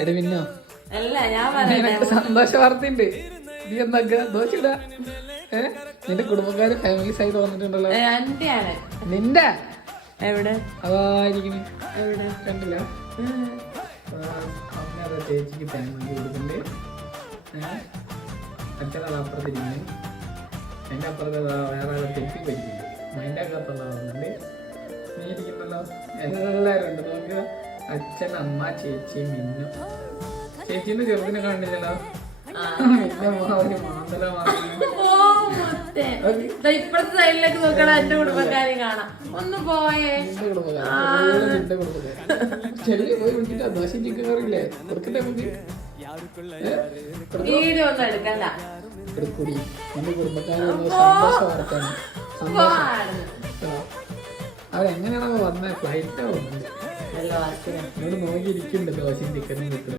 എടി പിന്നോ അല്ല ഞാൻ നിനക്ക് സന്തോഷ വാർത്തയുണ്ട്. നീ എന്താ ദോശയിടാ? നിന്റെ കുടുംബക്കാര് ഫാമിലി സൈഡ് വന്നിട്ടുണ്ടല്ലോ. എന്റെയാണ്. നിന്റെ എവിടെ അതായിരിക്കും എവിടെ കണ്ടില്ല. അമ്മ അതാ ചേച്ചിക്ക് ഫാമിലി കൊടുക്കുന്നുണ്ട്. അച്ഛനാണ് അപ്പുറത്തിരിക്കുന്നത്. അതിൻ്റെ അപ്പുറത്ത് വേറെ ആളെ തെറ്റി പറ്റിയില്ല. അതിൻ്റെ അകത്തുള്ളതുണ്ട്. നീ ഇരിക്കുന്നല്ലോ. എല്ലാവരും ഉണ്ട്. നോക്കിയ അച്ഛൻ, അമ്മ, ചേച്ചി, മിന്നു. ചേച്ചീന്റെ ചെറുതിനെ കാണില്ലല്ലോ. പിന്നെ ഒരു മാന്തല ഇപ്പഴത്തെ സൈഡിലേക്ക് നോക്കണം. എന്റെ കുടുംബക്കാരെയും കാണാം. ഒന്ന് പോയേ. നിന്റെ കുടുംബക്കാർ ചെറിയ പോയി വിളിച്ചിട്ടാ ദോശ ചിക്കൻ കറിയില്ലേ കൊടുക്കട്ടെ നമുക്ക്. വീഡിയോ ഒന്നും എടുക്കണ്ട. എടുക്കൂടി. എന്റെ കുടുംബക്കാരെ സന്തോഷ വാർത്തയാണ്. സന്തോഷം. അവരെങ്ങനെയാണോ വന്നത്? ഫ്ലൈറ്റാ വന്നത്. നല്ല വാർത്തയാണ്. എന്നോട് നോക്കിയിരിക്കുന്നുണ്ട് ദോശയും ചിക്കനും കിട്ടുന്നത്.